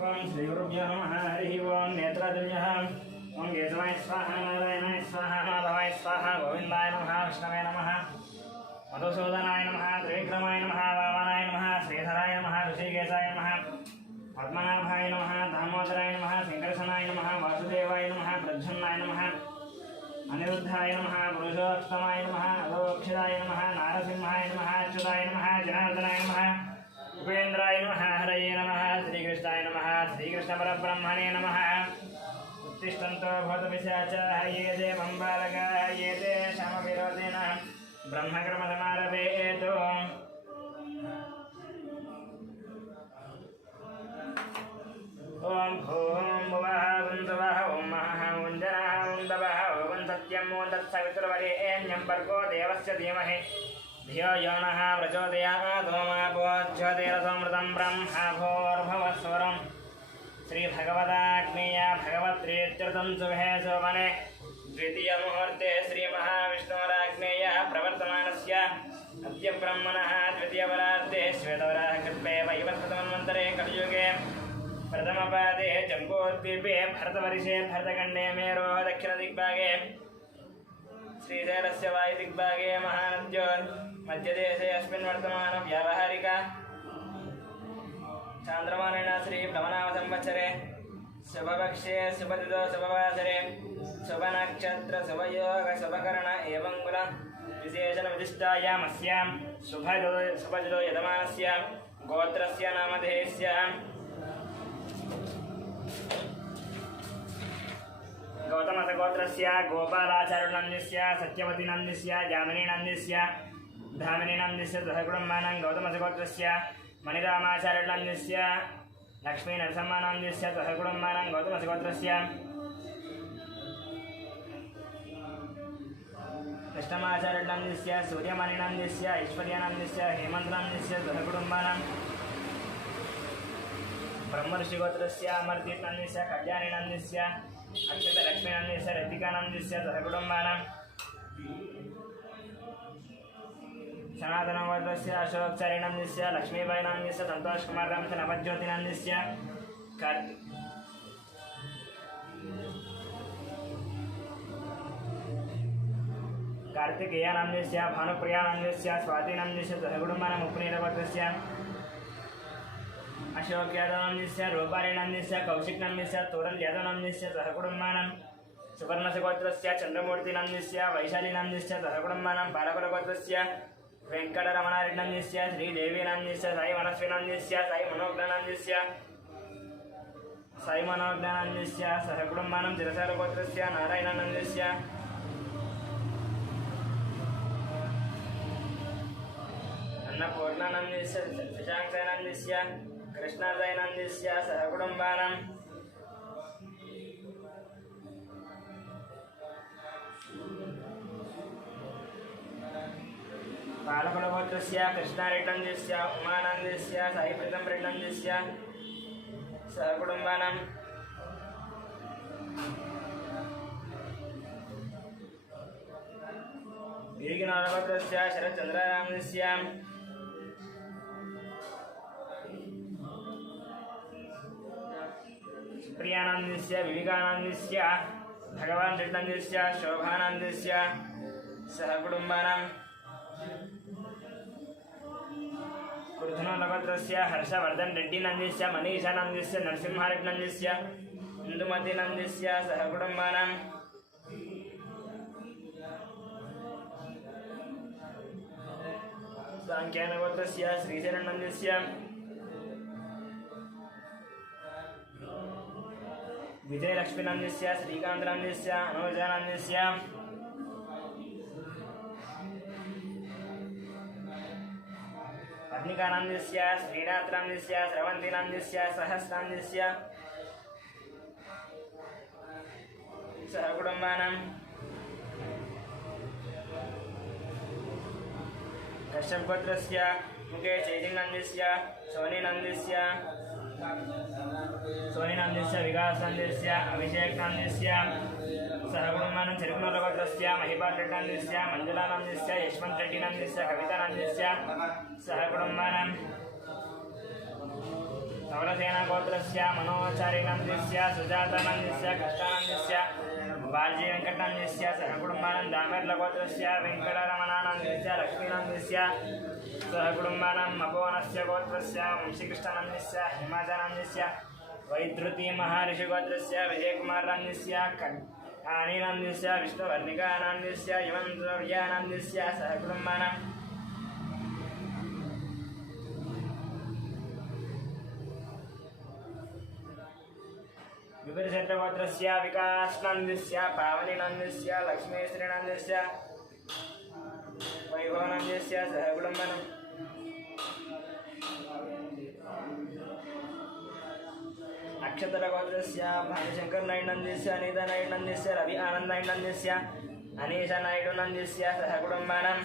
ओम श्री गुरुभ्यो नमः हरि ओम नेत्रादिन्यः ओम केशवाय स्वाहा नारायणाय स्वाहा माधवाय स्वाहा गोविंदाय नमः विष्णवे नमः मधुसूदनाय नमः त्रिविक्रमाय नमः वामनाय नमः श्रीधराय नमः ऋषिकेशाय नमः पद्मनाभाय नमः दामोदराय नमः संकर्षणाय नमः वासुदेवाय नमः प्रद्युम्नाय नमः अनिरुद्धाय नमः पुरुषोत्तमाय नमः अधोक्षराय नमः नारसिंहाय नमः अच्युताय नमः जनार्दनाय नमः उपेन्द्राय नमः हरये नमः श्रीकृष्णाय नमः श्रीकृष्णपरब्रह्मणे नमः उत्तिष्ठन्तो भूतपिशाचाः ये ते बम्बालकाः ये ते श्यामविरोधेन ब्रह्मकर्मसमारभेतो ओम भूम भुवः गुंतवः ओम महः गुंजनः गुंतवः ओम सत्यं ओम तत्सवितुर्वरेण्यं भर्गो देवस्य धीमहि धियो यो नः प्रचोदयात् ओमापोज्योतिरसमृतं ब्रह्मा भूर्भुवस्वरं श्रीभगवदाग्नेया भगवत्रीत्यर्थं शुभे शोभने द्वितीयमुहूर्ते श्रीमहाविष्णोराग्नेयः प्रवर्तमानस्य अद्य ब्रह्मणः द्वितीयपरार्धे श्वेतवराहकल्पे वैवस्वतमन्वन्तरे कलियुगे प्रथमपादे जम्बूद्वीपे भरतवर्षे भरतखण्डे मेरोः दक्षिणदिग्भागे श्रीशैलस्य वायुदिग्भागे महानद्योः मध्यदेशे अस्मिन् वर्तमान व्यावहारिक चान्द्रमानेन श्रीप्लवनामसंवत्सरे शुभपक्षे शुभतिथौ शुभवासरे शुभनक्षत्र शुभयोग शुभकर्ण एवं कुल विशेषणविशिष्टायामस्यां शुभतिथौ यजमानस्य गोत्रस्य नामधेयस्य गौतमसगोत्रस्य गोपालाचार्यनन्दस्य सत्यवतीनन्दस्य यामिनीनन्दस्य धामिनीनन्दस्य सहकुटुम्बानां गौतमसगोत्रस्य मणिरामाचार्यनन्दस्य लक्ष्मीनरसिंहानन्दस्य सहकुटुम्बानां गौतमसगोत्रस्य कृष्णमाचार्यनन्दस्य सूर्यमणिनन्दस्य ऐश्वर्यानन्दस्य हेमन्तनन्दस्य सहकुटुम्बानां ब्रह्मर्षिगोत्रस्य अमरदीपनन्दस्य कल्याणीनन्दस्य अक्षतलक्ष्मीनन्दस्य रतिकानन्दस्य सहकुटुम्बानां सनातनगोत्रस्य अशोकचार्यनन्दस्य लक्ष्मीबाईनन्दस्य सन्तोषकुमारनन्दस्य नवज्योतिनन्दस्य कार्तिकेयानन्दस्य भानुप्रियानन्दस्य स्वातिनन्दस्य सहकुटुम्बानां उपनीतगोत्रस्य अशोक यादवनन्दस्य रूपालीनन्दस्य कौशिकनन्दस्य तोरल यादवनन्दस्य सहकुटुम्बानां सुवर्णसगोत्रस्य चन्द्रमूर्तिनन्दस्य वैशालीनन्दस्य सहकुटुम्बानां पालकुलगोत्रस्य वेङ्कटरमणारेड्डनन्दस्य श्रीदेवीनन्दस्य साईमनस्विनन्दस्य साईमनोज्ञानन्दस्य सहकुटुम्बानां चिरसारगोत्रस्य नारायणानन्दस्य अन्नपूर्णानन्दस्य शशाङ्कानन्दस्य कृष्णादयनन्दस्य सहकुटुम्बानां पालकुलगोत्रस्य कृष्णारेड्डनन्दस्य उमानन्दस्य साईप्रीतमरेड्डनन्दस्य सहकुटुम्बानां गिरिगिनारगोत्रस्य शरच्चन्द्रानन्दस्य प्रियानन्दस्य विवेकानन्दस्य भगवान् रेड्डनन्दस्य शोभानन्दस्य सहकुटुम्बानां कुर्धनगोत्रस्य हर्षवर्धन रेड्डीनन्दस्य मनीषानन्दस्य नरसिंहारेड्डनन्दस्य इन्दुमतीनन्दस्य सहकुटुम्बानां साङ्ख्यानगोत्रस्य श्रीशैलनन्दस्य विजयलक्ष्मीनन्दस्य श्रीकान्तनन्दस्य अनुजानन्दस्य अग्निकानन्दस्य श्रीनाथनन्दस्य स्रवन्तीनन्दस्य सहस्रानन्दस्य सहकुटुम्बानां कश्यपगोत्रस्य मुकेश चैतन्यनन्दस्य सोनीनन्दस्य विकासनन्दस्य अभिषेकनन्दस्य सहकुटुम्बानां चिरुकुनगोत्रस्य महिपालरेड्डनन्दस्य मञ्जुलानन्दस्य यशवन्तरेड्डीनन्दस्य कवितानन्दस्य सहकुटुम्बानां कुलसेनगोत्रस्य मनोचारिनन्दस्य सुजातानन्दस्य कृष्णानन्दस्य बालजी वेङ्कटनन्दस्य सहकुटुम्बानां दामेर्लगोत्रस्य वेङ्कटरमणानन्दस्य लक्ष्मीनन्दस्य सहकुटुम्बानां मपोवनस्य गोत्रस्य वंशीकृष्णानन्दस्य हिमाचलनन्दस्य वैद्रुति महर्षिगोत्रस्य विजयकुमारनन्दस्य आनीनन्दस्य विष्णुवर्णिकानन्दस्य यमन्द्रव्यानन्दस्य सहकुटुम्बानां विपरीतगोत्रस्य विकासनन्दस्य पावनीनन्दस्य लक्ष्मीश्रीनन्दस्य वैभवनन्दस्य सहकुटुम्बानां नक्षत्रगोत्रस्य भानुशङ्करनायडनन्दस्य अनितानायडनन्दस्य रवि आनन्दनायडनन्दस्य अनीशनायडनन्दस्य सहकुटुम्बानां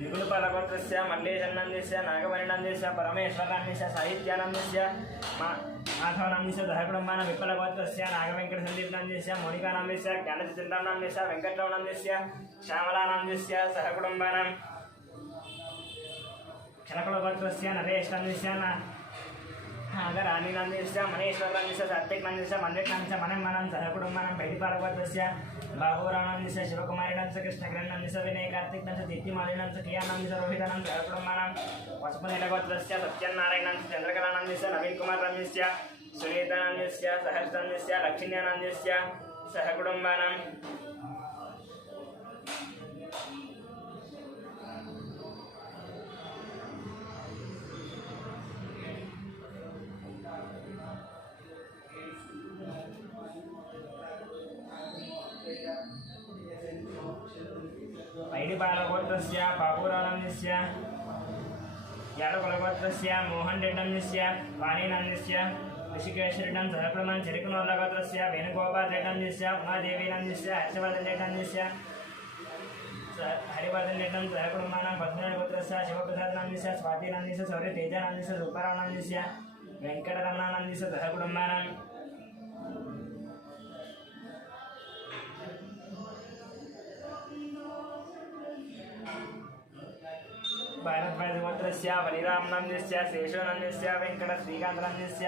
विपुलपालगोत्रस्य मल्लेशनन्दस्य नागमणिनन्दस्य परमेश्वरनन्दस्य साहित्यानन्दस्य माधवनन्दस्य सहकुटुम्बानां विपुलगोत्रस्य नागवेङ्कटसन्दीपनन्दस्य मोनिकानन्दस्य ज्ञानचन्द्रनन्दस्य वेङ्कटरमणन्दस्य श्यामलानन्दस्य सहकुटुम्बानां क्षणकुलगोत्रस्य नरेशनन्दस्य नागराणीनन्दस्य मनेश्वरनन्दस्य सात्विकनन्दस्य मन्दिरनन्दस्य मनन्मनं सहकुटुम्बानां बैडिपालगोत्रस्य बाहुरानन्दस्य शिवकुमारीनन्दस्य कृष्णकिरणनन्दस्य विनय कार्तिकनन्दस्य दीप्तिमालिनन्दस्य क्रियानन्दस्य रोहितानन्दस्य सहकुटुम्बानां वसुपतिलगोत्रस्य सत्यनारायणनन्दस्य चन्द्रकलानन्दस्य नवीनकुमारनन्दस्य सुनीतानन्दस्य सहस्रनन्दस्य लक्ष्मीनन्दस्य सहकुटुम्बानां वैडिपालगोत्रस्य बाहुरानन्दस्य यादवकुलगोत्रस्य मोहनरेड्डनन्दस्य वाणीनन्दस्य ऋषिकेशरेड्डन् सहकुटुम्बानां चिरकुनोर्लगोत्रस्य वेणुगोपालरेड्डनन्दस्य उमादेवीनन्दस्य हर्षवर्धनरेड्डनन्दस्य हरिवर्धनरेड्डन् सहकुटुम्बानां पद्मनाभगोत्रस्य शिवप्रसादनन्दस्य स्वातिनन्दस्य सौर्यतेजानन्दस्य सुब्बारावनन्दस्य वेङ्कटरमणानन्दस्य सहकुटुम्बानां भारद्वाजगोत्रस्य बलिरामनन्दस्य शेषोनन्दस्य वेङ्कटश्रीकान्तनन्दस्य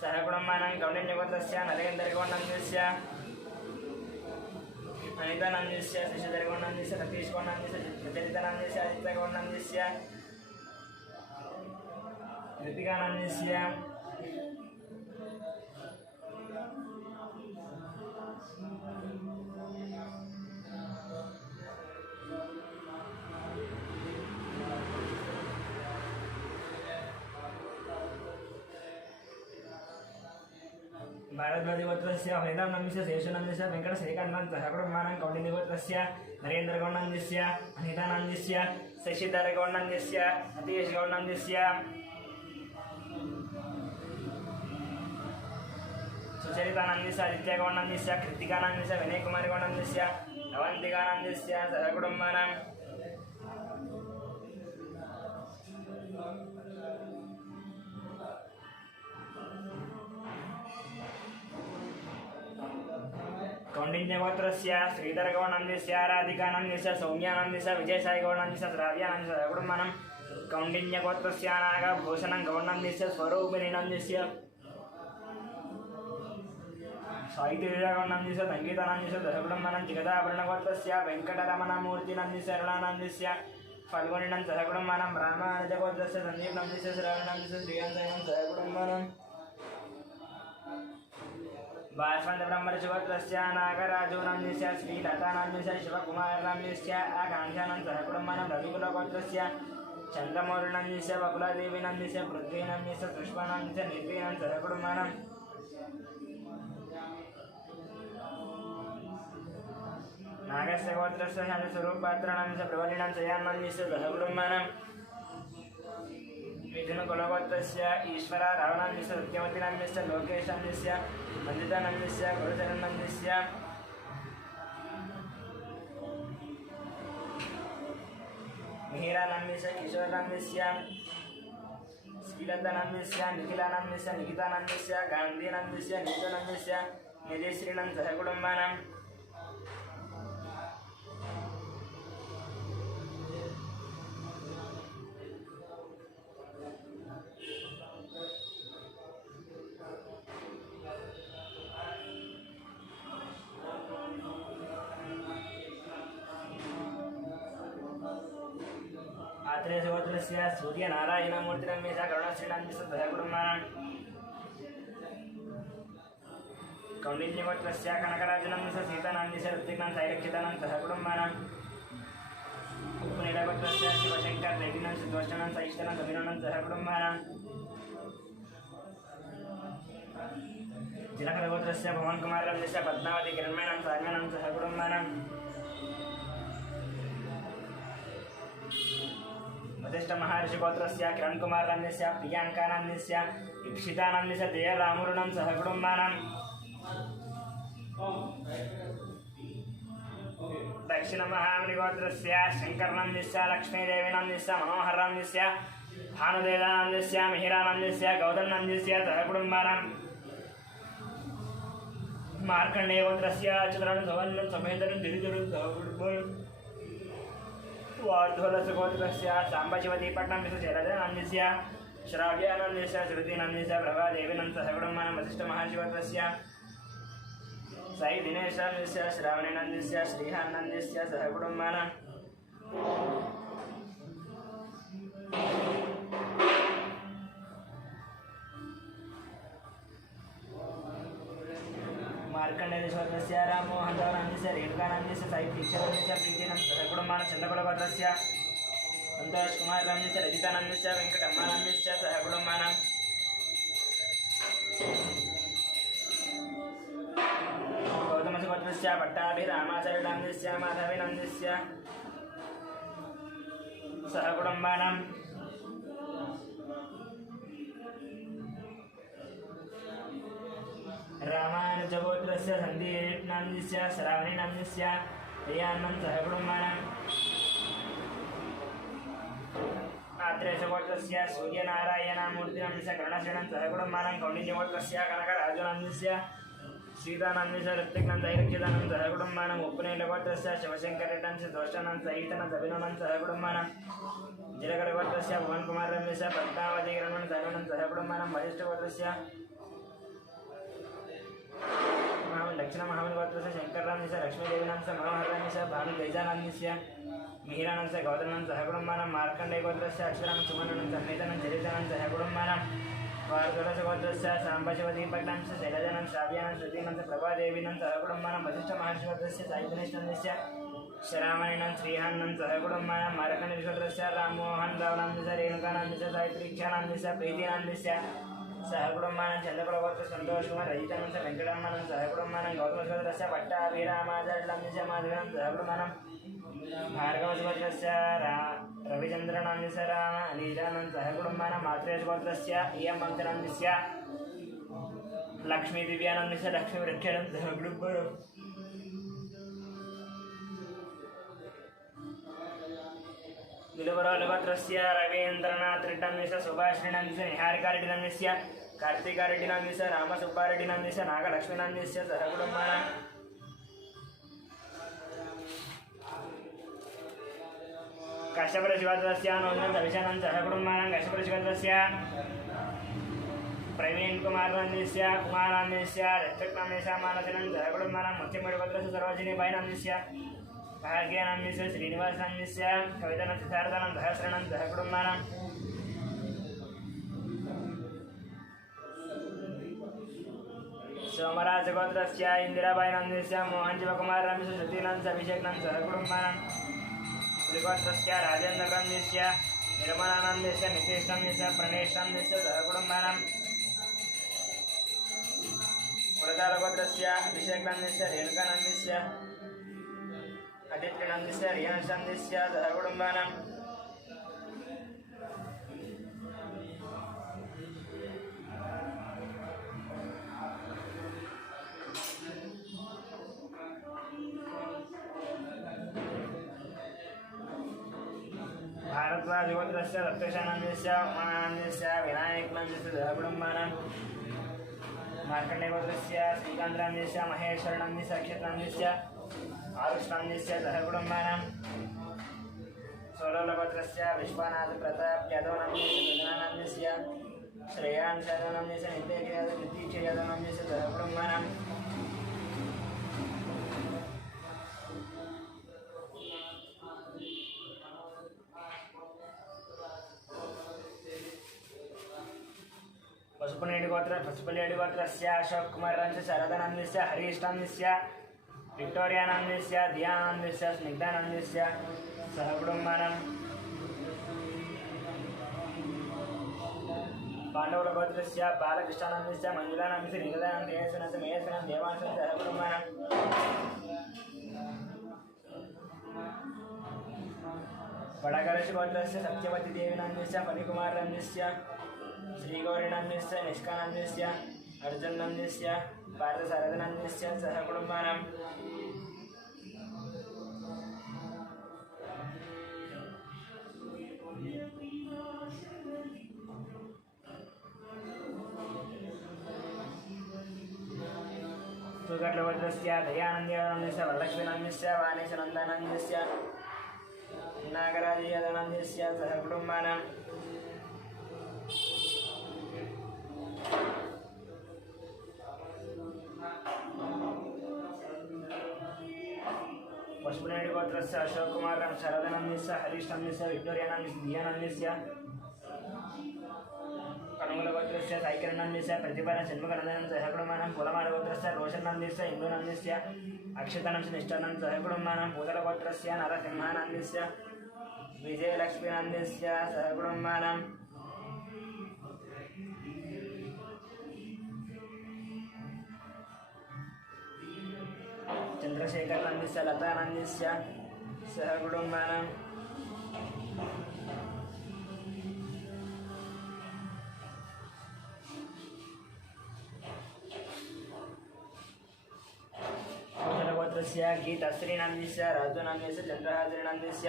सहकुटुम्बानां कौण्डिन्यगोत्रस्य नरेन्द्रगौडनन्दस्य अनितानन्दस्य शशिधरगौडनन्दस्य सतीशगौडनन्दस्य सुचरितानन्दस्य आदित्यगौडनन्दस्य कृतिकानन्दस्य भारद्वाजगोत्रस्य हरिरामनन्दस्य शेषोनन्दस्य वेङ्कटश्रीकान्तनन्दस्य सहकुटुम्बानां कौण्डिन्यगोत्रस्य नरेन्द्रगौडनन्दस्य अनितानन्दस्य शशिधरगौडनन्दस्य सतीशगौडनन्दस्य सुचरितानन्दस्य आदित्यगौडनन्दस्य कृतिकानन्दस्य विनयकुमारगौडनन्दस्य अवन्तिकानन्दस्य सहकुटुम्बानां कौण्डिन्यगोत्रस्य श्रीधरगौडनन्दस्य राधिकानन्दस्य सौम्यानन्दस्य विजयसाईगौडनन्दस्य श्राव्यानन्दस्य सहकुटुम्बानां कौण्डिन्यगोत्रस्य नागभूषणं गौडनन्दस्य स्वरूपिणीनन्दस्य साहित्यगौडनन्दस्य सङ्गीतानन्दस्य सहकुटुम्बानां जगदाभरणगोत्रस्य वेङ्कटरमणमूर्तिनन्दस्य अरुणानन्दस्य फाल्गुनीनं सहकुटुम्बानां ब्राह्मणगोत्रस्य सन्दीपनन्दस्य श्रावणनन्दस्य श्रीकान्तनं सहकुटुम्बानां वासवन्तब्रह्मर्षिगोत्रस्य नागराजोनन्दस्य श्रीलतानन्दस्य शिवकुमारनन्दस्य आकाङ्क्षानं सहकुटुम्बानां रविकुलगोत्रस्य चन्द्रमौलिनन्दस्य बकुलादेवीनन्दस्य पृथ्वीनन्दस्य पुष्पानन्दस्य निर्वीनं सहकुटुम्बानां नागस्य गोत्रस्य शान्तस्वरूपपात्रानन्दस्य प्रबलिनन्दस्य यानन्दस्य सहकुटुम्बानां मिथुनकुलगोत्रस्य ईश्वरा रावणनन्दस्य सत्यवतीनन्दस्य लोकेशनन्दस्य मञ्जितानन्दस्य गुरुचरणनन्दस्य मिहिरानन्दस्य किशोरनन्दस्य श्रीलतानन्दस्य निखिलानन्दस्य निकितानन्दस्य गान्धीनन्दस्य नीतनन्दस्य निजश्रीणं सह कुटुम्बानां आत्रेयसुगोत्रस्य सूर्यनारायणमूर्तिनं मे च करुणश्रीणं सह कुटुम्बानां कौंडिन्यगोत्रस्य कनकराजनं स सीतानन्दि च ऋत्विकं सैरक्षितानं सह कुटुम्बानां उपनीलगोत्रस्य शिवशङ्कररेड्डिनं च दोष्टनं सहिष्ठनं समिनं सह कुटुम्बानां जिलकरगोत्रस्य भुवनकुमारं च पद्मावती किरण्मयनं साम्यनं सह कुटुम्बानां वसिष्ठमहर्षिगोत्रस्य किरणकुमारस्य प्रियाङ्कानन्दस्य इक्षितानन्दस्य देयरामुरुणं सह कुटुम्बानां दक्षिणमहामुनिगोत्रस्य शङ्करनन्दस्य लक्ष्मीदेवीनन्दस्य मनोहरनन्दस्य भानुदेवानन्दस्य मिहिरानन्दस्य गौतमनन्दस्य सह कुटुम्बानां मार्कण्डेयगोत्रस्य अच्युतनं धवनं समेतनं गिरिधरं सह कुटुम्बानां वार्धोलसुगोत्रस्य साम्बशिवदीपट्टनं शैलजानन्दस्य श्राव्यानन्दस्य श्रुतिनन्दस्य प्रभादेवीनं सह कुटुम्बानां वसिष्ठमहर्षिगोत्रस्य साई दिनेशानन्दस्य श्रावणीनन्दस्य श्रीहानन्दस्य सह कुटुम्बानां मार्कण्डेयगोत्रस्य राममोहनदासनन्दस्य रेणुकानन्दस्य साई दीक्षानन्दस्य प्रीतिनं सह कुटुम्बानां चन्द्रकुलगोत्रस्य संतोषकुमारनन्दस्य रजितानन्दस्य वेङ्कटम्मानन्दस्य सह कुटुम्बानां गौतमसुगोत्रस्य पट्टाभिरामाचार्यनन्दस्य माधवीनन्दस्य सह कुटुम्बानां रामानुजगोत्रस्य सन्धिनन्दस्य श्रावणीनन्दस्य प्रियान्नं सह कुटुम्बानां आत्रेयसुगोत्रस्य सूर्यनारायणमूर्तिनन्दस्य करुणश्रीणं सह कुटुम्बानां कौण्डिन्यगोत्रस्य कनकराजनन्दस्य सीतानन्दस्य ऋत्विकनं सैरक्षितानं सह कुटुम्बानां उपनीलगोत्रस्य शिवशङ्कररेड्डनं दोष्टनं सहिष्ठनं सविनोनं सह कुटुम्बानां जिलकरगोत्रस्य भुवनकुमारस्य पद्मावती किरणं सविनं सह कुटुम्बानां वसिष्ठगोत्रस्य दक्षिणमहामुनिगोत्रस्य शङ्करनन्दस्य लक्ष्मीदेवीनन्दस्य मनोहरनन्दस्य भानुदैजानन्दस्य मिहिरानन्दस्य गौतमनन्दस्य सह कुटुम्बानां मार्कण्डेयगोत्रस्य अक्षरं सुमनं समेतनं चरितानं सह कुटुम्बानां वार्धोलसुगोत्रस्य साम्बशिवदीपट्टनं शैलजानं श्राव्यानं श्रुतिनं प्रभादेवीनं सह कुटुम्बानां वसिष्ठमहर्षिगोत्रस्य साईदिनेशानन्दस्य श्रावणीनं श्रीहान्नं सह कुटुम्बानां मार्कण्डेयगोत्रस्य राममोहनदासनन्दस्य रेणुकानन्दस्य साईप्रीक्षानन्दस्य प्रीतिनन्दस्य सह कुटुम्बानां चन्द्रकुलगोत्रस्य सन्तोषकुमार रजितानन्दस्य वेङ्कटम्मानं सह कुटुम्बानां गौतमसुगोत्रस्य पट्टाभिरामाचार्यनन्दस्य माधवीनं सह कुटुम्बानां भार्गवसुगोत्रस्य रविचन्द्रनन्दस्य नीलानन्दं सह कुटुम्बानां मात्रेयसुगोत्रस्य इयमन्त्रनन्दस्य लक्ष्मीदिव्यानन्दस्य लक्ष्मीवृक्षणं सह कुटुम्बानां निलुवरोलगोत्रस्य रवीन्द्रनाथरेड्डनन्दस्य सुभाषिणन्दस्य निहारिकारेड्डिनन्दस्य कार्तिकारेड्डिनन्दस्य रामसुब्बारेड्डिनन्दस्य नागलक्ष्मीनन्दस्य सह कुटुम्बानां कश्यपशिगोत्रस्य नोन्दं सविशानं सह कुटुम्बानां कश्यपशिगोत्रस्य प्रवीणकुमारनन्दस्य कुमारानन्दस्य ऋत्विकनन्दस्य मानसनं सह कुटुम्बानां मुख्यमूर्तिगोत्रस्य सरोजिनीबाईनन्दस्य भाग्यानन्दस्य श्रीनिवासनन्दस्य कवितानं सिद्धार्थानं सहस्रणं सह कुटुम्बानां सोमराजगोत्रस्य इन्दिराबाईनन्दस्य मोहनजीवकुमारनन्दस्य श्रुतिनन्दस्य अभिषेकनं सह कुटुम्बानां पुलिगोत्रस्य राजेन्द्रनन्दस्य निर्मलानन्दस्य नितीशनन्दस्य प्रणेशनन्दस्य सह कुटुम्बानां पुरतालगोत्रस्य अभिषेकनन्दस्य रेणुकानन्दस्य आदित्यनन्दस्य रियानन्दस्य सह कुटुम्बानां भारद्वाजगोत्रस्य रत्नशानन्दस्य उमानन्दस्य विनायकनन्दस्य सह कुटुम्बानां मार्कण्डेयगोत्रस्य श्रीकान्तरामस्य महेश्वरनन्दस्य अक्षतनन्दस्य आरुष्णन्दस्य सहकुटुम्बानां सोलोलगोत्रस्य विश्वनाथप्रताप यादवनन्दस्य श्रेयांशनन्दस्य नित्ययादव यादवनन्दस्य सहकुटुम्बानां पशुपल्ली गोत्रस्य अशोक कुमारस्य शरदानन्दस्य हरीशनन्दस्य विक्टोरियानन्दस्य दियानन्दस्य स्निग्धानन्दस्य सहकुटुम्बानां पाण्डवगोत्रस्य बालकृष्णानन्दस्य मञ्जुलानन्दस्य निगदानन्दस्य महेश्वरस्य देवांशस्य सहकुटुम्बानां वडकरशगोत्रस्य सत्यवतीदेवीनन्दस्य फणिकुमारनन्दस्य श्रीगौरीनन्दस्य निष्कानन्दस्य अर्जुननन्दस्य पार्थसारथनन्दस्य सहकुटुम्बानां सुगर्लगोत्रस्य दयानन्दस्य वरलक्ष्मीनन्दस्य वाणेशनन्दनन्दस्य नागराजयादनन्दस्य सहकुटुम्बानां पशुपल्ली गोत्रस्य अशोक कुमार शरदानन्दस्य हरीशनन्दस्य विक्टोरियानन्दस्य दियानन्दस्य कणुगुलगोत्रस्य साईकिरणनन्दस्य प्रतिभा षण्मुखनन्दस्य सहकुटुम्बानां कुलमालगोत्रस्य रोशननन्दस्य हिन्दूनन्दस्य अक्षतनन्दस्य निष्ठानन्दस्य सहकुटुम्बानां पूतलगोत्रस्य नरसिंहानन्दस्य विजयलक्ष्मीनन्दस्य सहकुटुम्बानां चंद्रशेखरनन्दस्य लतानन्दस्य सहकुटुम्बानां गोत्रस्य गीताश्रीनन्दस्य राजूनन्दस्य चन्द्रहाद्रिनन्दस्य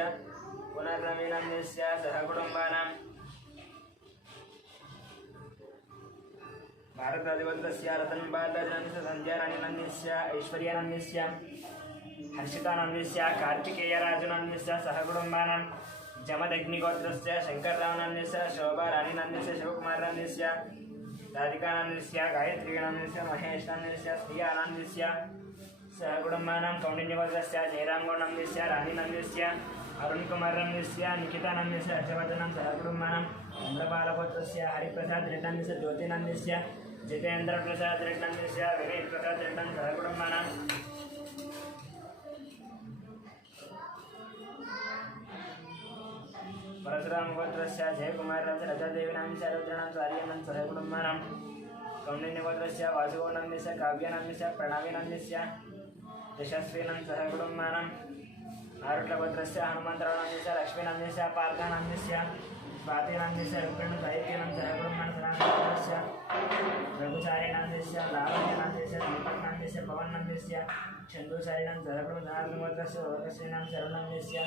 पुनर्रविनन्दस्य सहकुटुम्बानां भारतराजगोत्रस्य रतनबालनन्दस्य संध्याराणीनन्दस्य ऐश्वर्यानन्दस्य हर्षितानन्दस्य कार्तिकेयराजुनन्दस्य सहकुटुम्बानां जमदग्निगोत्रस्य शङ्कररावनन्दस्य शोभाराणीनन्दस्य शिवकुमारनन्दस्य राधिकानन्दस्य गायत्रीनन्दस्य महेशनन्दस्य श्रीयानन्दस्य सहकुटुम्बानां कौण्डिन्यगोत्रस्य जयरामगौडनन्दस्य राणीनन्दस्य अरुणकुमारनन्दस्य निखितानन्दस्य हर्षवर्धनं सहकुटुम्बानां चन्द्रबालगोत्रस्य हरिप्रसादरेड्डनन्दस्य ज्योतिनन्दस्य जितेन्द्रप्रसादरेड्डनन्दस्य विनयप्रसादरेड्डं सहकुटुम्बानां परशुरामगोत्रस्य जयकुमारनन्दस्य रजादेवीनन्दस्य रुद्रनन्दस्य आर्यनन्दस्य सहकुटुम्बानां कौण्डिन्यगोत्रस्य वासुगौडनन्दस्य काव्यानन्दस्य प्रणवीनन्दस्य यशस्वीनन्दस्य सहकुटुम्बानां आरुट्लगोत्रस्य हनुमन्तरावनन्दस्य लक्ष्मीनन्दस्य पार्थानन्दस्य स्वातिनन्दस्य रुक्मिणसाहित्यनन्दस्य सहकुटुम्बानां रघुचारिनन्दस्य लावण्यनन्दस्य दीपकनन्दस्य पवननन्दस्य चन्दुचारिनन्दस्य सहकुटुम्बानां लोकश्रीनन्दस्य अरुणनन्दस्य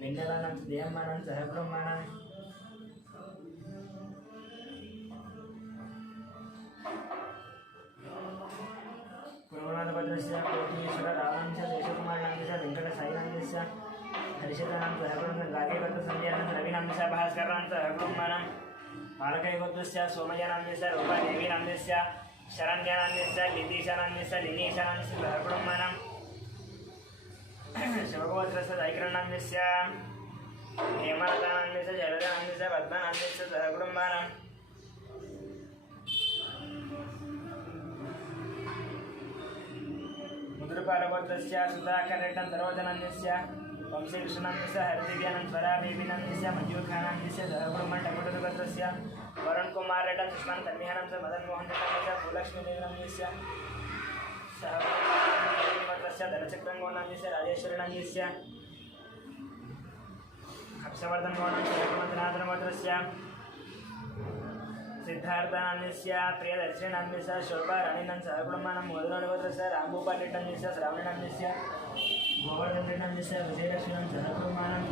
बिन्दलानन्दस्य देहम्मानन्दस्य सहकुटुम्बानां पुरुनाथभद्रस्य कोटीश्वर रावणस्य देशकुमारनन्दस्य वेङ्कटसाईनन्दस्य हर्षितानन्दस्य सहकुटुम्बानां गादिगोत्रसंजयानन्दस्य रविनन्दस्य भास्करानन्दस्य सहकुटुम्बानां बालकैगोत्रस्य सोमयानन्दस्य रूपादेवीनन्दस्य शरण्यानन्दस्य लितीशानन्दस्य लिनीशानन्दस्य सहकुटुम्बानां शिवगोत्रस्य साईकिरणनन्दस्य हेमलतानन्दस्य शरदानन्दस्य पद्मानन्दस्य सहकुटुम्बानां मुद्रपालगोत्रस्य सुधाकररेड्डं सरोजनन्दस्य वंशीकृष्णनन्दस्य हरिदिव्यानन्दस्य स्वरादेवीनन्दस्य मञ्जूखानन्दस्य सहकुटुम्बटकुटुम्बगोत्रस्य वरुणकुमाररेड्डं सुष्मान् कन्यानन्दस्य मदनमोहनरेड्डस्य भूलक्ष्मीदेवीनन्दस्य सहकुटुम्बगोत्रस्य धनचक्रङ्गोनन्दस्य राजेश्वरीनन्दस्य हर्षवर्धनगौडस्य रघुनाथगोत्रस्य सिद्धार्थानन्दस्य प्रियदर्शिनन्दस्य शोभाराणीनन्दस्य सहकुटुम्बानां मोदनगोत्रस्य रामभूपालरेड्डस्य श्रावणीनन्दस्य गोवर्धनरेड्डस्य विजयलक्ष्मीनन्दस्य सहकुटुम्बानां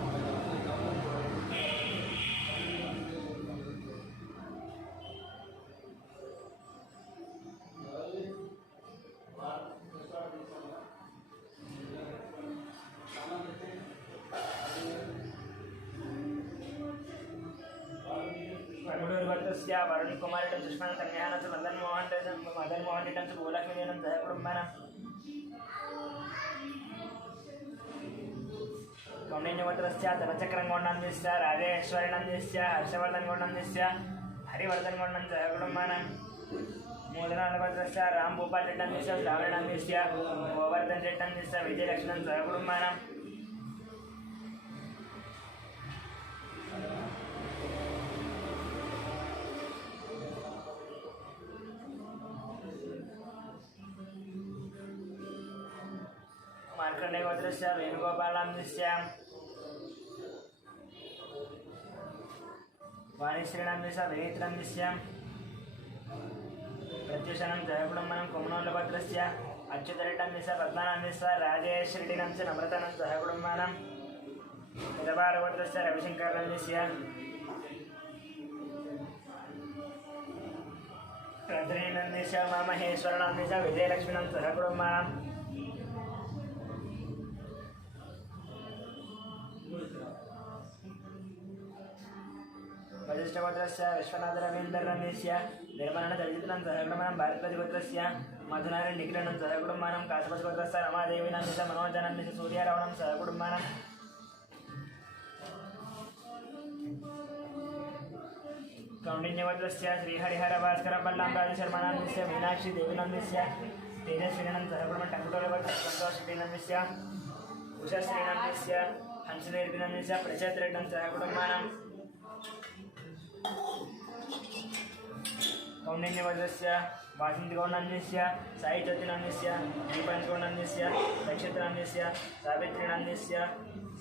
वरुण कुमार दुष्मन कन्यान मदन मोहन भूलक्ष्मी कुटुंबन कौंडिन्यगोत्रस्य धनचक्रं गौण्डन्यस्य राजेश्वरिनन्यस्य हर्षवर्धन गौण्डन्यस्य हरिवर्धन गौण्डं कुटुंबन मूलनागोत्रस्य राम भूपाल रेड्डन्यस्य श्रावणन्यस्य गोवर्धन रेड्डन्यस्य विजयलक्ष्मण कुटुंबन मार्कण्डेयगोत्रस्य वेणुगोपालन्यस्य वाणीश्रीनन्यस्य विनीतनन्यस्य प्रत्युषनं जयकुटुम्बनं कुम्मनोल्लगोत्रस्य अच्युतरेड्डन्यस्य पद्मनान्यस्य राजेश्वरीनंस्य नम्रतनं जयकुटुम्बनं निरबारगोत्रस्य रविशङ्करन्यस्य रजनीनन्यस्य महेश्वरनन्यस्य विजयलक्ष्मीनं जयकुटुम्बनं वशिष्ठगोत्रस्य विश्वनाथरवीन्द्ररन्यस्य निर्मलनदलितं सहकुटुम्बनं भारद्वाजगोत्रस्य मधुनारायण निखिलं सहकुटुम्बनं काशपतिगोत्रस्य रमादेवीनन्यस्य मनोजनन्यस्य सूर्यरावणं सहकुटुम्बनं कौंडिन्यगोत्रस्य श्रीहरिहरभास्करपल्लांराजशर्मनन्यस्य मीनाक्षी देवीनन्यस्य तेजस्विनं सहकुटुम्बं टङ्कुटोलगोत्रस्य सन्तोषश्रीनन्यस्य उषश्रीनन्यस्य हंसदेवीनन्यस्य प्रचेतरेड्डं सहकुटुम्बनं कौंडिन्यगोत्रस्य वासन्तिगौण्डन्यस्य साईज्योतिनन्यस्य दीपंचगौण्डन्यस्य नक्षत्रनन्यस्य सावित्रीनन्यस्य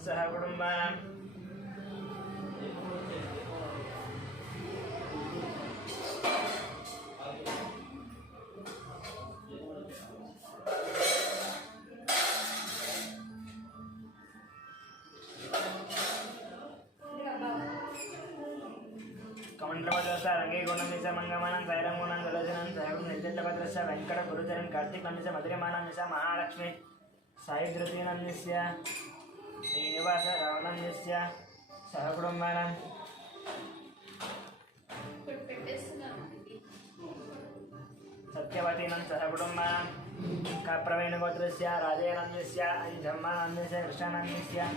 सह कुटुम्बानां कमंडलभद्रस्य रंगेगुणन्यस्य मंगमानं सैरंगुणं जलजनं सहगुण निर्जलभद्रस्य वेंकट गुरुचरण कार्तिकनन्यस्य मधुरिमानन्यस्य महालक्ष्मी साईधृतीनन्यस्य श्रीनिवास रावणन्यस्य सहकुटुम्बानां सत्यवतीनं सहकुटुम्बानां काप्रवीणगोत्रस्य राजेनन्यस्य अंजम्मानन्यस्य कृष्णानन्यस्य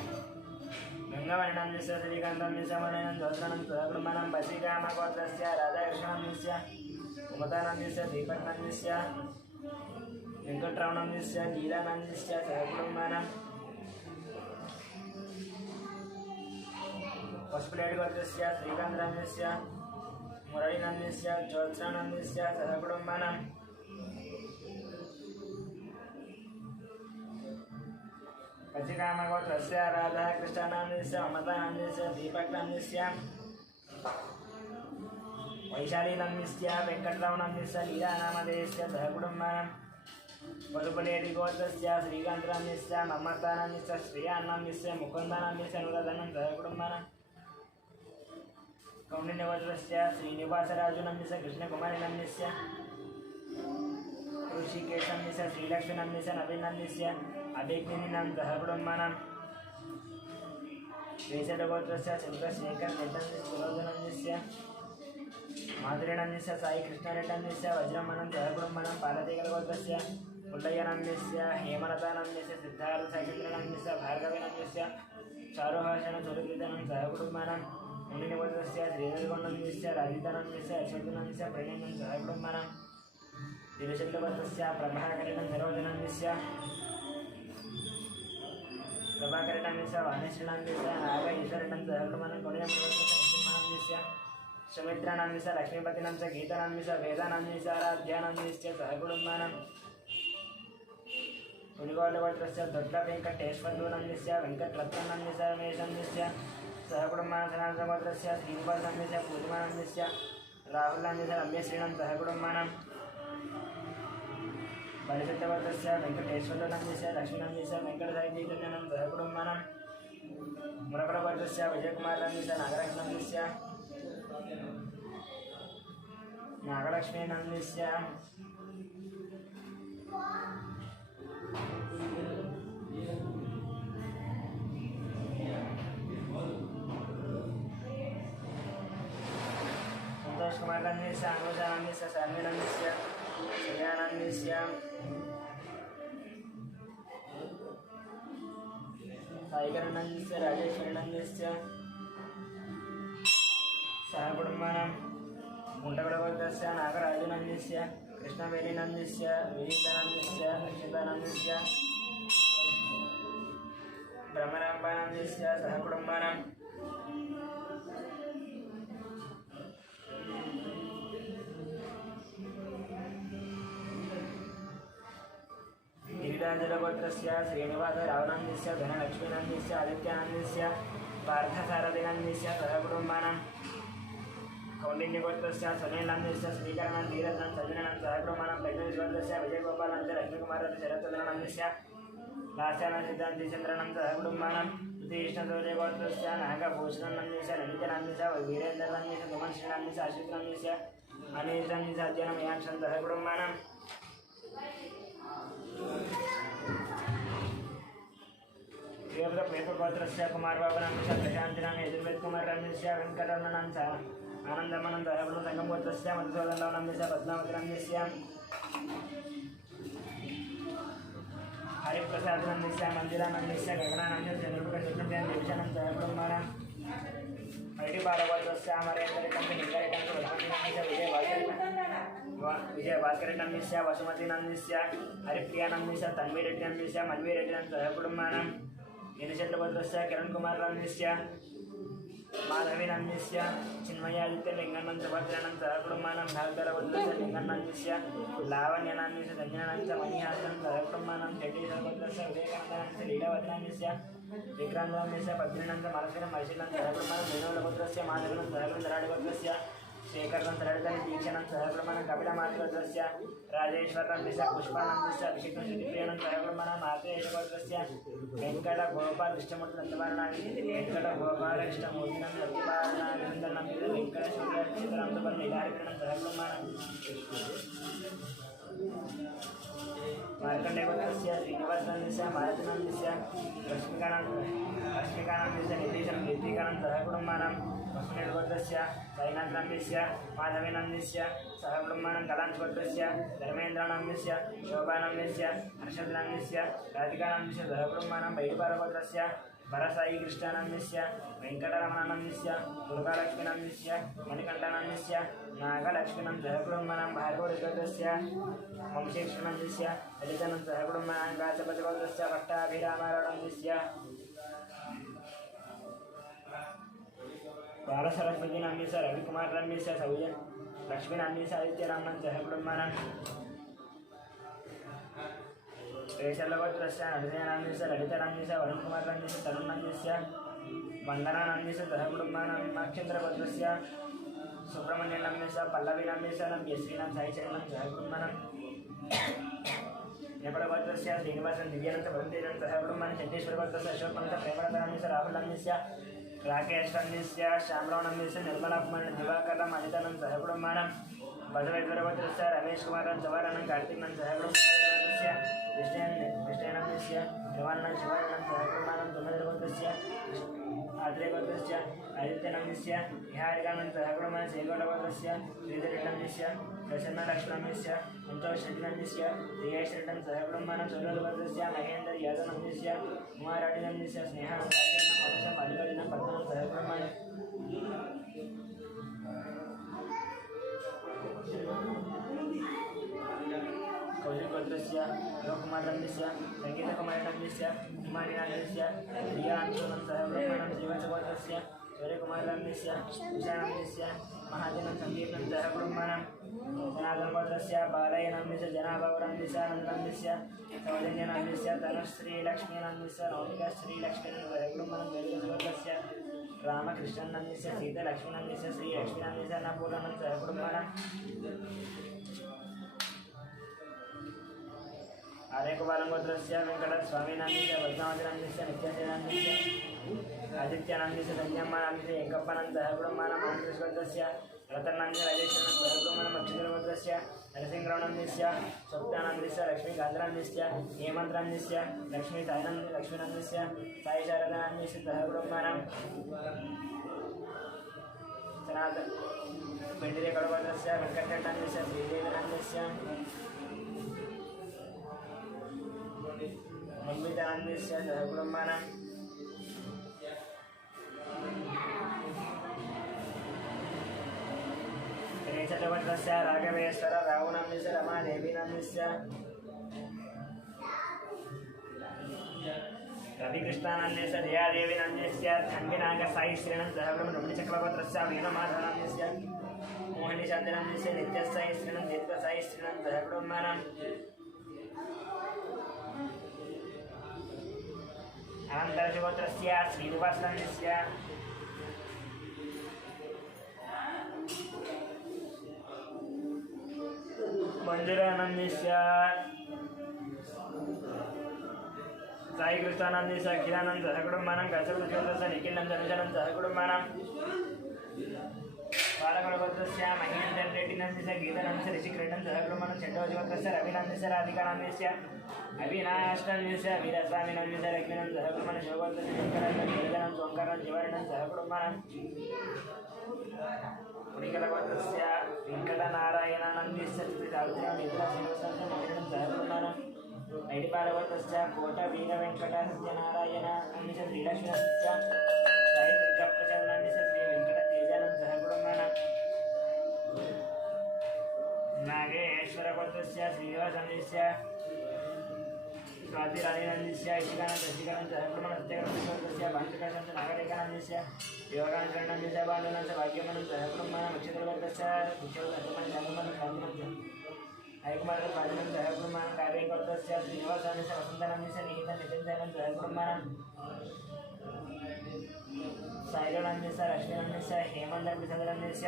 गंगावर्णन्यस्य श्रीकान्तन्यस्य मणिनं ज्योत्सनं सहकुटुम्बानां बसिकामगोत्रस्य राधाकृष्णन्यस्य उमतानन्यस्य दीपकनन्यस्य वेङ्कटरमणन्यस्य लीलानन्यस्य सहकुटुम्बानां पशुपलेटगोत्रस्य श्रीकान्तनन्यस्य मुरळीनन्यस्य ज्योत्सनन्यस्य सहकुटुम्बानां पचिकामगोत्रस्य राधाकृष्णनन्यस्य ममतानन्यस्य दीपकनन्यस्य वैशालीनन्यस्य वेङ्कटरमणन्यस्य लीलानामधेयस्य सहकुटुम्बानां पशुपलेटिगोत्रस्य श्रीकान्तनन्यस्य ममतानन्यस्य श्रियान्नन्यस्य मुकुन्दनन्यस्य अनुराधनं सहकुटुम्बानां कौंडिन्यगोत्रस्य श्रीनिवासराजुनन्यस्य कृष्णकुमारिनन्यस्य ऋषिकेशन्यस्य श्रीलक्ष्मीनन्यस्य नवीनन्यस्य अभिज्ञानिनां सहकुटुम्बानां वेशडगोत्रस्य चन्द्रशेखररेड्डन्यस्य सुरोधनन्यस्य माधुरेणन्यस्य साईकृष्णरेड्डन्यस्य वज्रमनं सहकुटुम्बानां पालतेकलगोत्रस्य पुल्लयनन्यस्य हेमलतानन्यस्य सिद्धार्थसैकेन्द्रनन्यस्य भार्गवीनन्यस्य चारुहासनचोरुकृतनं सहकुटुम्बानां मुनिगोत्रस्य श्रीधरगौण्डन्यस्य राजितानन्यस्य अश्वत्थनन्यस्य प्रणयनं सहकुटुम्बानां तिरुशल्यगोत्रस्य प्रभाकरेणं सरोजनन्यस्य प्रभाकरेणन्यस्य वाणीश्रीनन्यस्य नाग ईश्वरेणं सहकुटुम्बानां कौण्डिन्यगोत्रस्य सुमित्रानन्यस्य लक्ष्मीपतिनंस्य गीतानन्यस्य वेदानन्यस्य आराध्यानन्यस्य सहकुटुम्बानां मुनिगोत्रस्य दొడ్లवेङ्कटेश्वरनन्यस्य वेङ्कटरत्नन्यस्य रमेशन्यस्य सहकुटुम्बानां सनातनगोत्रस्य श्रीनिवासनन्यस्य पूर्णिमानन्यस्य राहुलनन्यस्य रम्यश्रीणं सहकुटुम्बानां बलिशब्दगोत्रस्य वेङ्कटेश्वरनन्यस्य लक्ष्मीनन्यस्य वेङ्कटसाईचैतन्यनं सहकुटुम्बानां मुरपरगोत्रस्य विजयकुमारनन्यस्य नागलक्ष्मीनन्यस्य नागलक्ष्मीनन्यस्य संतोष कुमारनंदस्य अनुजानंदस्य सान्विनंदस्य श्रेयानंदस्य साईकरनंदस्य राजेश्वरनंदस्य सहकुटुंबानां मुंडगडवर्गस्य नागराजनंदस्य कृष्णवेलिनंदस्य विनीतानंदस्य अक्षतानंदस्य ब्रह्मराम्बानंदस्य सहकुटुंबानां गिरिराजगोत्रस्य श्रीनिवासरावनंदस्य धनलक्ष्मीनंदस्य आदित्यानंदस्य पार्थसारथिनंदस्य सहकुटुंबानां कौंडिन्यगोत्रस्य सुनीलनंदस्य श्रीकरणं धीरजं सज्जनं सहकुटुंबानां प्रज्ञेश्वरस्य विजयगोपालनंदस्य रश्मिकुमारस्य शरत्चन्द्रनंदस्य लास्यानसिद्धान्तिचन्द्रनं सहकुटुंबानां कृष्णसूर्यगोत्रस्य नागभूषणनंदस्य ललितनंदस्य वीरेन्द्रनंदस्य सुमनश्रीनंदस्य अश्वितनंदस्य अनिलनंदस्य अध्ययनमयाक्षं सहकुटुंबानां पेपगोत्रस्य कुमारबाबुनंदस्य प्रशान्तिनं यजुर्वेदकुमारनंदस्य वेङ्कटरमणनंदस्य आनन्दमनंद संगमगोत्रस्य मधुसूदननंदस्य पद्मावतिनंदस्य हरिप्रसादनंदस्य मंदिरानंदस्य गगनानंदस्य निर्भुककृष्णजयदेवशानंद कुटुंबानां ऐटिपालगोत्रस्य अमरेन्द्रकंठ निकरेकंठ विजयभास्करनंदस्य वसुमतीनंदस्य हरिप्रियानंदस्य तन्वीरेड्डिनंदस्य मन्वीरेड्डिनंदस्य कुटुंबानां यनिचन्द्रगोत्रस्य किरणकुमारनंदस्य माधवीनंदस्य चिन्मयादित्यलिङ्गनंदस्य भद्रानंदस्य कुटुंबानां भागधरगोत्रस्य लिङ्गनंदस्य लावण्यनंदस्य संजनानंदस्य मणिहासनंदस्य कुटुंबानां जगदीशगोत्रस्य विवेकानंदनंदस्य लीलावतीनंदस्य विक्रांतनंदस्य पद्मिनंदस्य मानसिकं महिषीनंदस्य कुटुंबानां वेणुगोत्रस्य माधवनंदस्य कुटुंबराडिगोत्रस्य शेखरनंदस्य दीक्षानंदस्य कुटुंबानां कपिलमादिगोत्रस्य राजेश्वरनंदस्य पुष्पानंदस्य अभिषेकनंदस्य कुटुंबानां मातेशगोत्रस्य वेङ्कटगोपालकृष्णमूर्तिनंदवर्णानि वेङ्कटगोपालकृष्णमूर्तिनंदवर्णानि वेङ्कटेश्वरनंदवर्णिलारिणंदस्य कुटुंबानां मार्कण्डेयगोत्रस्य श्रीनिवासनंदस्य मारुतिनंदस्य रश्मिकानंदस्य नीतीकानंदस्य कुटुंबानां वसुनेरगोत्रस्य साईनाथनंदस्य माधवीनंदस्य सहकुटुंबानां कलांशगोत्रस्य धर्मेन्द्रनंदस्य शोभानंदस्य हर्षदनंदस्य राधिकानंदस्य सहकुटुंबानां बैडुपालगोत्रस्य भरसाई कृष्णानंदस्य वेङ्कटरमणानंदस्य दुर्गालक्ष्मीनंदस्य मणिकण्ठनंदस्य नागलक्ष्मीनंदस्य सहकुटुंबानां भार्गवगोत्रस्य वंशीकृष्णनंदस्य ललितानंदस्य सहकुटुंबानां गाजपतिगोत्रस्य भट्टाभिरामानंदस्य बालसरस्वतीनंदस्य रविकुमारनंदस्य सौजन लक्ष्मीनंदस्य आदित्यरामनंदस्य सहकुटुंबानां रेशलगोत्रस्य नरसिंहनंदस्य ललितनंदस्य वरुणकुमारनंदस्य तरुणनंदस्य वन्दनानंदस्य सहकुटुंबानां माक्षेन्द्रगोत्रस्य सुब्रह्मण्यनंदस्य पल्लवीनंदस्य यश्रीनं साईचरणं सहकुटुंबानां नेपालगोत्रस्य श्रीनिवासन दिव्यानंद वरुणतेजं सहकुटुंबानां चन्देश्वरगोत्रस्य अशोकनंदस्य प्रेमनंदस्य राहुलनंदस्य राकेशनंदस्य श्यामरावनंदस्य निर्मलाकुमारी दिवाकरं अनितानं सहकुटुंबानां बसवेश्वरगोत्रस्य रमेशकुमारं चवारणं कार्तिकनं सहकुटुंबानां विष्णुनंदस्य शिवानंद शिवानंद सहकुटुंबानां तुमदरगोत्रस्य आद्रेगोत्रस्य आदित्यनंदस्य विहारिकानंद सहकुटुंबानां श्रीगौडगोत्रस्य श्रीधरनंदस्य प्रसन्नलक्ष्मणस्य संतोषनंदस्य दिगेश्वरनं सहकुटुंबानां सोलगोत्रस्य महेन्द्र यादवनंदस्य कुमाराडिनंदस्य स्नेहानंदस्य मल्लिकार्जुन पद्मनं सहकुटुंबानां कौशिकगोत्रस्य लोककुमारनंदस्य संगीतकुमारनंदस्य कुमारीनंदस्य प्रियाअंशुनं सहकुटुंबानां श्रीवत्सगोत्रस्य सूर्यकुमारनंदस्य उषानंदस्य महाजनं संदीपनं सहकुटुंबानां सनातनगोत्रस्य बालयनंदस्य जनाभावनंदस्य आनन्दनंदस्य सौजन्यनंदस्य तनुश्रीलक्ष्मीनंदस्य नौमिकश्रीलक्ष्मीनंदस्य सहकुटुंबानां वेदगोत्रस्य रामकृष्णनंदस्य सीतालक्ष्मीनंदस्य श्रीलक्ष्मीनंदस्य अन्नपूर्णनं सहकुटुंबानां आर्यकुमारगोत्रस्य वेङ्कटस्वामीनंदस्य पद्मावतीनंदस्य नित्यानंदस्य आदित्यानंदस्य संयमानंदस्य येङ्कप्पनंदस्य सहकुटुंबानां मानकृष्णगोत्रस्य रतननंदस्य राजेश्वरनंदस्य सहकुटुंबानां अक्षयगोत्रस्य नरसिंहरावनंदस्य स्वप्नानंदस्य लक्ष्मीकान्तनंदस्य हेमन्तनंदस्य लक्ष्मीनंदस्य साईशारदानंदस्य सहकुटुंबानां सनातन बेंडिरे कड़वस्य वेंकटरमणस्य श्रीदेवनन्दस्य मम्मितानन्दस्य सहकुटुम्बानां गणेशचतुर्थस्य राघवेश्वर राहुनन्दस्य रमादेवीनन्दस्य रविकृष्णानन्दस्य दयादेवीनन्दस्य धन्विनागसाई श्रीनन्दः ब्रह्मचक्रवर्तस्य वीरमाधवनन्दस्य मोहिनीशान्तिनन्दस्य नित्यसाई श्रीनन्द दीर्घसाई श्रीनन्दः कुटुम्बानां अनन्तरशिवोत्रस्य श्रीनिवासनन्दस्य मंदिरानन्दस्य साई कृष्णानन्दस्य अखिलानन्द सहकुटुम्बानां कसरतशिवोत्रस्य निखिलनन्दनन्दनन्दः सहकुटुम्बानां बालगणपत्रस्य महेन्द्ररेड्डिनन्दस्य गीतानन्दस्य ऋषिकरेड्डनन्दः सहकुटुम्बानां चण्डोशिवोत्रस्य रविनन्दस्य राधिकानन्दस्य अविनाशनन्दस्य वीरस्वामिनन्दस्य लक्ष्मीनन्दः सहकुटुम्बानां शिवगोत्रस्य शङ्करनन्दनन्दः ओंकारनन्दः शिवानन्दः सहकुटुम्बानां पुणिकलगोत्रस्य वेङ्कटनारायणानन्दस्य सहकुटुम्बानां नैडिपालगोत्रस्य कोटवीरवेङ्कटसत्यनारायणानन्दस्य श्रीलक्ष्मीनन्दस्य साईदुर्गाप्रसादनन्दस्य श्रीवेङ्कटतेजानन्दः सहकुटुम्बानां नागेश्वरगोत्रस्य श्रीनिवासनन्दस्य स्वातिराणीनन्दस्य ईशिकानन्दः सहकुटुम्बानां सत्यगोत्रस्य भानुप्रकाशनन्दस्य नागरेखानन्दस्य योगानन्दस्य बालनन्दस्य भाग्यमनन्दः सहकुटुम्बानां नक्षत्रगोत्रस्य हरिकुमार पादनन्दः सहकुटुम्बानां कार्यगोत्रस्य श्रीनिवासनन्दस्य वसन्तनन्दस्य निहितनितिनन्दः सहकुटुम्बानां साईरानन्दस्य लक्ष्मीनन्दस्य हेमन्तप्रसादनन्दस्य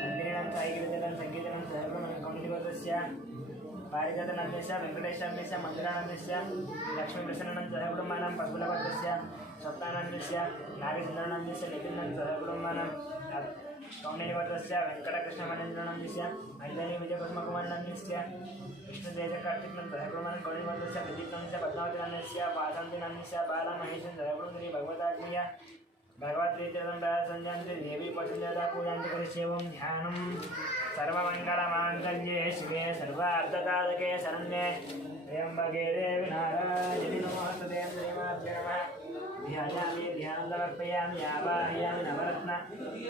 नन्दिनीनन्दः साईगिरिजनं सङ्गीतनन्दः सहकुटुम्बानां कौमुदीगोत्रस्य पारिजातनन्दस्य वेङ्कटेशानन्दस्य मन्दिरानन्दस्य लक्ष्मीप्रसन्ननन्दः सहकुटुम्बानां पशुलगोत्रस्य स्वप्नानन्दस्य नागचन्द्रानन्दस्य निखिलनन्दः सहकुटुम्बानां कौण्डिन्यगोत्रस्य वेङ्कटकृष्णमनेन्द्रानन्दस्य अंजनी विजयकुसुमकुमारनन्दस्य विष्णुतेजकार्तिकनन्दः सहकुटुम्बानां कौण्डिन्यगोत्रस्य प्रदीपनन्दस्य पद्मावतीनन्दस्य वासन्तीनन्दस्य बालमहेशनन्दः सहकुटुम्बी भगवतात्मय भगवद्गीतानन्दः सञ्जान्ति देवी पशुदेवता पूजान्ति करिष्येवं ध्यानं सर्वमङ्गलमाङ्गल्ये शिवे सर्वार्थसाधके शरण्ये त्र्यम्बके देवी नारायणि नमोस्तुते श्रीमात्रे नमः ध्यायामि ध्यानन्दमर्पयामि आवाहयामि नवरत्न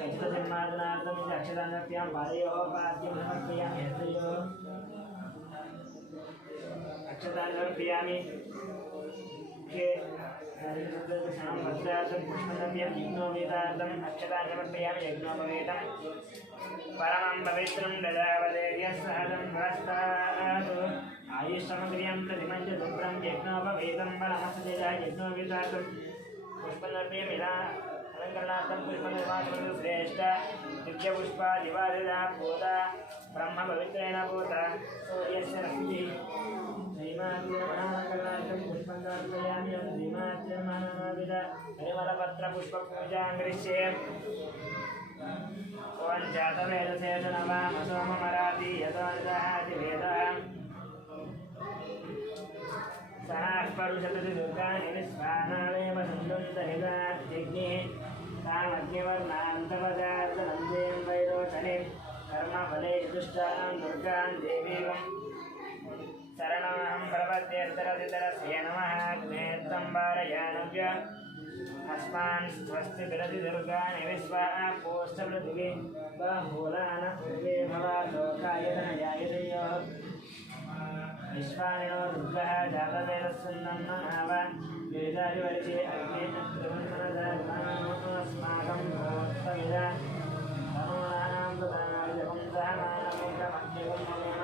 खचितजन्मार्जनार्थमिति अक्षतान्नर्पयामि पादयोः पाद्यं समर्पयामि हस्तयोः अक्षतान्नर्पयामि क्षणं वस्त्रार्थं पुष्पद्रव्यं यज्ञोपवीतार्थम् अक्षतानि समर्पयामि यज्ञोपवीतं परमं पवित्रं ददावदेर्यः सहजं प्रस्तात् आयुष्समग्र्यं प्रतिमं च शुभ्रं यज्ञोपवीतं परमस्य यज्ञोपवीतार्थं पुष्पद्रव्यमिदा अलङ्करणार्थं पुष्पनिर्माणं श्रेष्ठ दिव्यपुष्पादिवादिता पूता ब्रह्मपवित्रेण पूता सूर्यस्य रश्मिः श्रीमाद्यमनालङ्करणार्थं पुष्पं समर्पयामि श्रीमाद्यमनाविद परिमलपत्रपुष्पपूजां करिष्ये ओं जातवेदशेष नमः सोममराति यतोऽर्धहाति वेदः सहस्परुषतति दुर्गाणि निस्वानादेव सन्दुन्दहितात्यग्निः तामग्निवर्णान्तपदार्थनन्देन वैरोचनिं कर्मफले चतुष्टां दुर्गां देवीं शरणमहं प्रपद्येतरदितरस्य नमः अग्नेत्तं वारयानव्य अस्मान् स्वस्ति विरति दुर्गाणि विश्वाः पोष्ठपृथिवी बाहूलान उर्वे भवा लोकायतनयायतयोः विश्वानिनो दुर्गः जातवेदस्सन्नन्ननाव वेदादिवर्षे अग्नेत्रिवन्मनदात्मानोऽस्माकं भोक्तविद तनूनां प्रदानादिजगं सहमानमुग्रमग्निगं ममेम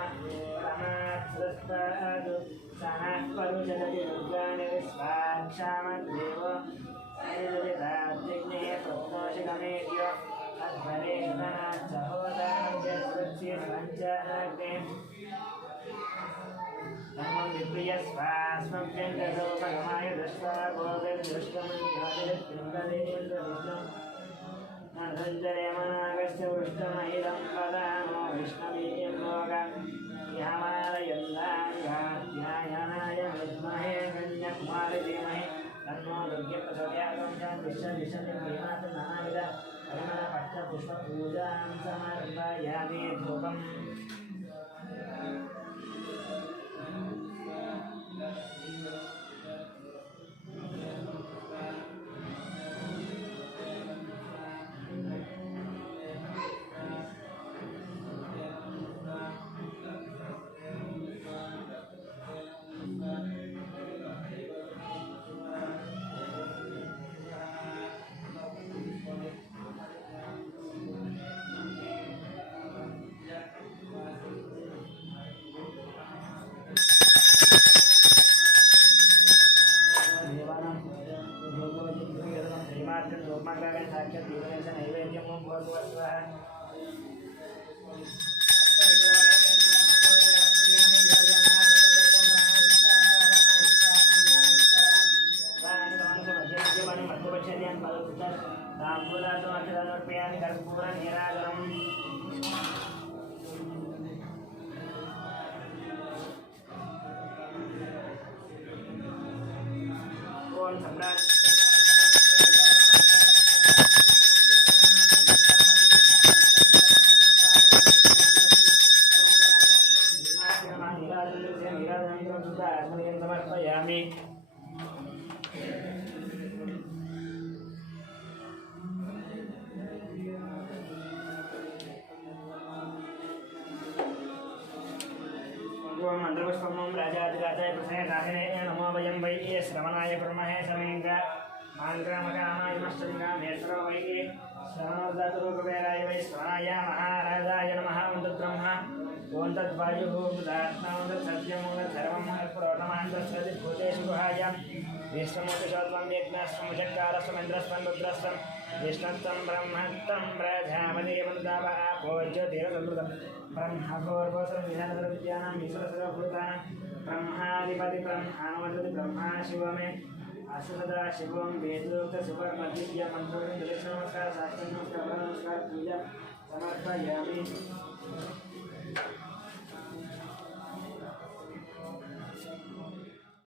रमात्सस्तादु सनः परुषदति दुर्गाणि विश्वाक्षामद्देव सरिदविताद्विग्ने प्रत्नोषिकमेद्य अध्वरे सुतनाच्च होदानव्यस्वस्य पञ्चाग्ने धर्मं विप्रियस्वास्मभ्यन्तरोपगमाय दृष्ट्वा गोविन्दुष्टमन्यादिविष्णुं नरसञ्जरेमनागस्य वृष्टमहिलं पदानो विष्णवीयं लोक ह्यामालयन्दाङ्गाध्यायनाय विद्महे कन्याकुमारी धीमहि तन्नो नानाविध परिमलपत्रपुष्पपूजां समर्पयामि धूपम् समर्पयामि मंत्रपुष्पं राजाधिराजाय प्रसन्नकाहिने नमो वयं वै श्रवणाय कुर्महे समेन्द्र मान्ग्रामकामाय मस्तकामेश्वरो वै श्रवणोदतुरुकुबेराय वै श्रवणाय महाराजाय नमः वन्दब्रह्म ओं तद्वायुः बुधात्मा तत्सत्यं सर्वं प्रोटमान्तस्सद्भूतेषु गुहाय विष्णुमुखशोत्वं यज्ञस्वमुषट्कारस्वमिन्द्रस्वं रुद्रस्वं विष्णुत्वं ब्रह्मत्वं प्रजापतिमनुदापूज्योतिरसंवृतं ब्रह्मभोर्भोसरविधानविद्यानां विश्वसर्वभूतानां ब्रह्माधिपति ब्रह्मावधि ब्रह्मा शिवमे अश्वदा शिवं वेदोक्तसुवर्मद्वितीय मन्त्रों दक्षिणनमस्कार साष्टांग नमस्कार नमस्कार पूजा समर्पयामि